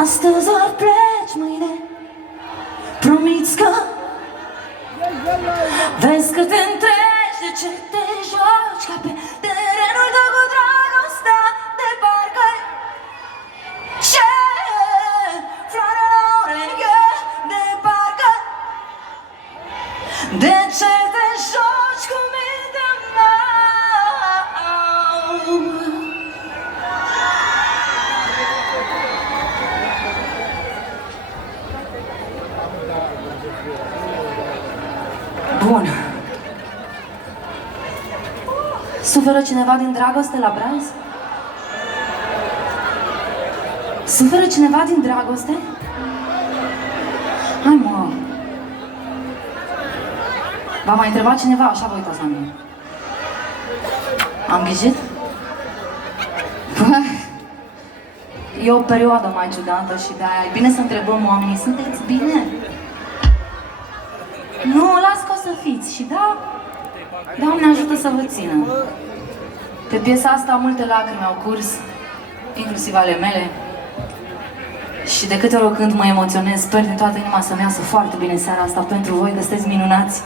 Astăzi ori pleci, mâine promiți că vezi că te întregi de ce te joci ca pe terenul tău cu dragostea de parcă ce floarea la ureche de parcă de ce te joci cu mintea mea. Bun. Suferă cineva din dragoste la Braș? Suferă cineva din dragoste? Hai mă! V-a mai întrebat cineva? Așa vă uitați la mine. Am ghicit? E o perioadă mai ciudată și de-aia e bine să întrebăm oamenii, sunteți bine? Nu, las că o să fiți și da, Doamne ajută să vă țină. Pe piesa asta multe lacrimi au curs, inclusiv ale mele. Și de câte ori când mă emoționez, sper din toată inima să-mi iasă foarte bine seara asta pentru voi, că sunteți minunați.